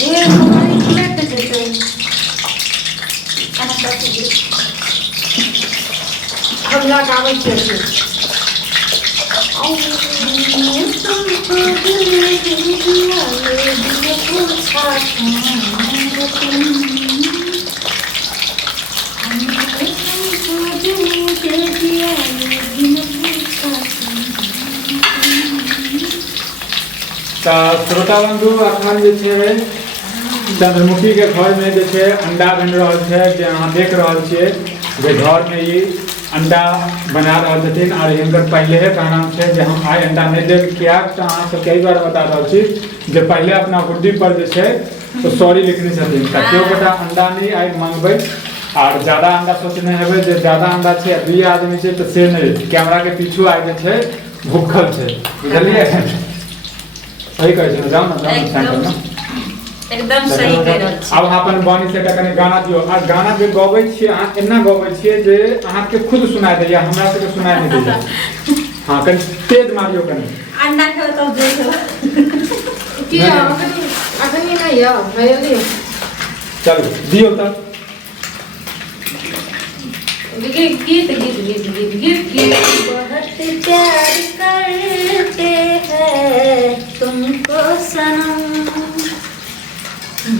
ये हमारी प्लेट देते हम लगावे छियै तुमको दिल दिया ये दिल पूछा श्रोता बंधु अखन जे छै चंद्रमुखी के घर में जे छै अंडा बन रहल छै जे अहाँ देख रहल छियै जे घर में ई अंडा बना रहल छथिन और हिनकर पहले का नाम छै जे हम आइ अंडा नहीं देब किया अहाँ सब कई बार बता रहल छी जे पहले अपना गुड्डी पर जे छै तो सॉरी लिखने छथिन त केओ गोटा अंडा नहीं आइ मांगबै और ज्यादा अंडा सोचने हेबै जे ज्यादा अंडा छै 2 आदमी छै तो से नहीं कैमरा के पीछू आइ जे छै भूखल छै बुझलिए सही कहै छै जाओ ना सेंटर में एकदम सही कह रहल छी अब अपन बानी से कने गाना दियो आ गाना जे गबै छियै अहाँ एना गबै छियै जे अहाँ के खुद सुनाई दैया हमरा सबके सुनाई नहीं दैया हां कने तेज मारियो कने अंडा खाओ तो देखो कि अखनी नहीं है दियो चलो दियो तब गीत बहुत प्यार करते हैं तुमको सनम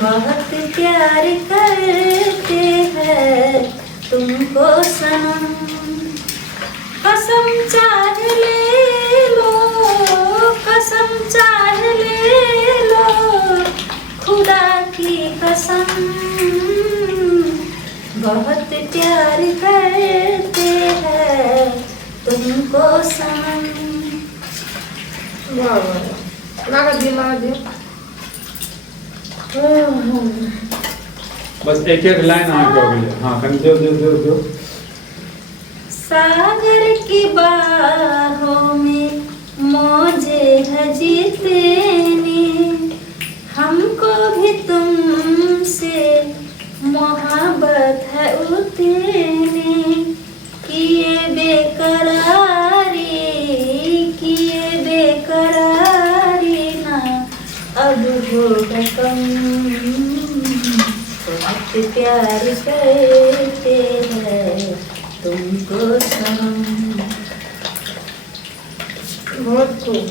बहुत प्यार करते हैं तुमको सनम कसम चाह ले लो खुदा की कसम बहुत प्यार करते हैं तुमको सनम वाह लगा दियो बस एक लाइन आ गई हां कने दो सागर की बाहों में मौजे है जीतने हमको भी तुमसे मोहब्बत है उतने किए बेकरारी ना अब होगा कम बहुत प्यार करते हैं तुमको सनम बहुत खूब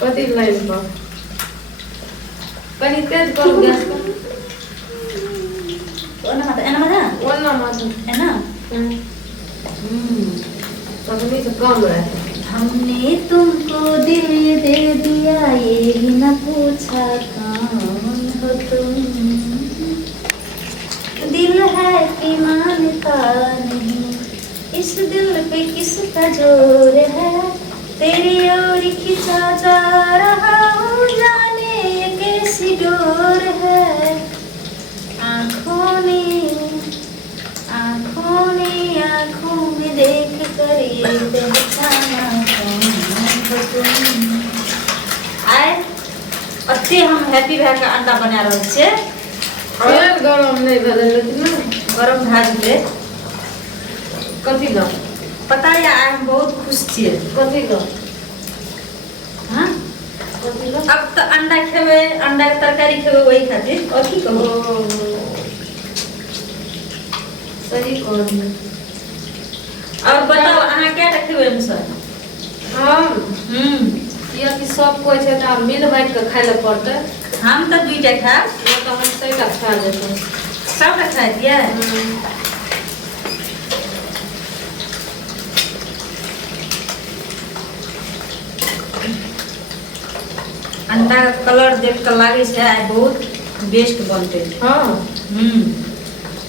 कथी लाइन पर कनी तेज करो गैस को एना मत है ना तब भी तो कम है हमने तुमको दिल दे दिया ये भी न पूछा कौन हो तुम दिल है कि मानता नहीं इस दिल पे किसका जोर है तेरी ओर खिंचा जा रहा हूँ जाने ये कैसी डोर है आँखों में देख कर ये पहचाना कौन हो तुम आए अते हम हैप्पी भाई का अंडा बना रहल छियै और गरम नहीं भेलै लेकिन गरम भए जेतै कथी ग पता है आइ हम बहुत खुश छियै कथी ग हाँ कथी ग अब तो अंडा खेबै अंडा के तरकारी खेबै वही खातिर और की कहू सही कहलियै और बताओ अहाँ क्या रखेबै हमसब हम किया कि सब कोई छै त मिल बांट के खाइ ले पड़तै हम तो 2टा खाब वो तो हम सही का खा लेते सब खा दिया अंडा का कलर देख कर लागे से आइ बहुत बेस्ट बनते हां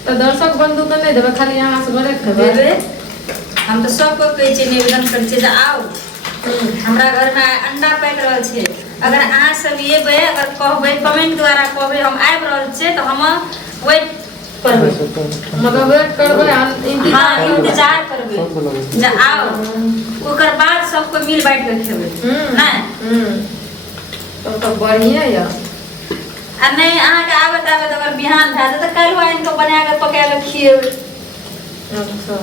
तो दर्शक बंधु के नहीं देबे खाली यहाँ से घरे खेबै देबे हम तो सबको कहै छियै निवेदन करै छियै जे आओ हमरा घर में अंडा पैक रहल छै अगर अहाँ सब एबै अगर कहबै कमेंट द्वारा कहबै हम आबि रहल छियै तो हम वेट करबै मतलब वेट करबै इंतजार करबै जे आओ ओकर बाद सबको मिल बांट के खेबै नहीं तो बढ़िया है आ नहीं अहाँके आबत अगर बिहान भए जाए तो काल्हि आनि कऽ बना कऽ पका कऽ खिएबै अच्छा